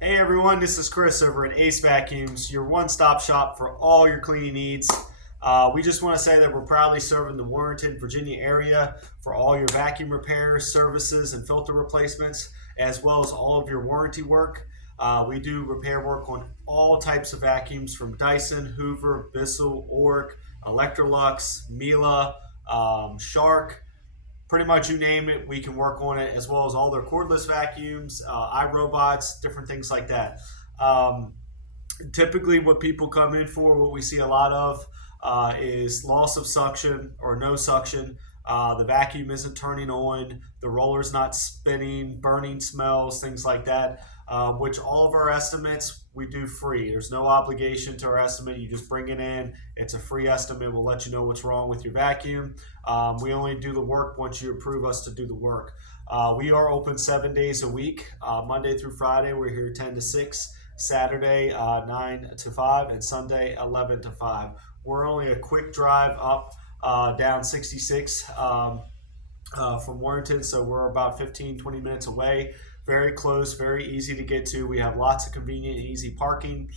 Hey everyone, this is Chris over at Acevacuums, your one-stop shop for all your cleaning needs. We just want to say that we're proudly serving the Warrenton, Virginia area for all your vacuum repairs, services, and filter replacements, as well as all of your warranty work. We do repair work on all types of vacuums from Dyson, Hoover, Bissell, Oreck, Electrolux, Miele, Shark. Pretty much you name it, we can work on it, as well as all their cordless vacuums, iRobots, different things like that. Um, Typically, what people come in for, what we see a lot of, is loss of suction or no suction. The vacuum isn't turning on, the roller's not spinning, burning smells, things like that. Which all of our estimates we do free. There's no obligation to our estimate. You just bring it in. It's a free estimate. We'll let you know what's wrong with your vacuum. We only do the work once you approve us to do the work. We are open 7 days a week, Monday through Friday. We're here 10 to 6. Saturday 9 to 5, and Sunday 11 to 5. We're only a quick drive up down 66 from Warrenton, so we're about 15-20 minutes away. Very close, very easy to get to. We have lots of convenient and easy parking.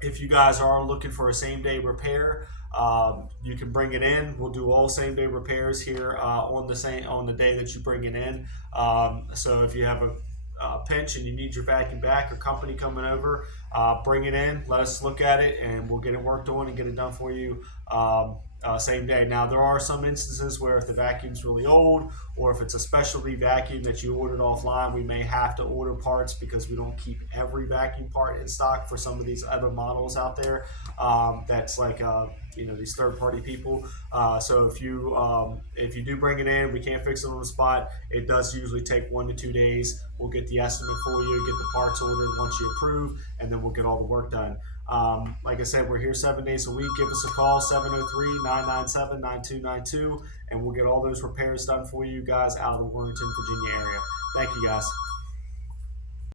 If you guys are looking for a same day repair, you can bring it in. We'll do all same day repairs here on the day that you bring it in. So if you have a pinch and you need your vacuum back or company coming over, bring it in, let us look at it, and we'll get it worked on and get it done for you same day. Now, there are some instances where if the vacuum's really old or if it's a specialty vacuum that you ordered offline, we may have to order parts because we don't keep every vacuum part in stock for some of these other models out there. That's like these third-party people. So if you do bring it in, we can't fix it on the spot. It does usually take 1 to 2 days. We'll get the estimate for you, get the parts ordered once you approve, and then we'll get all the work done. Like I said, we're here 7 days a week. Give us a call, 703-997-9292, and we'll get all those repairs done for you guys out of the Warrenton, Virginia area. Thank you, guys.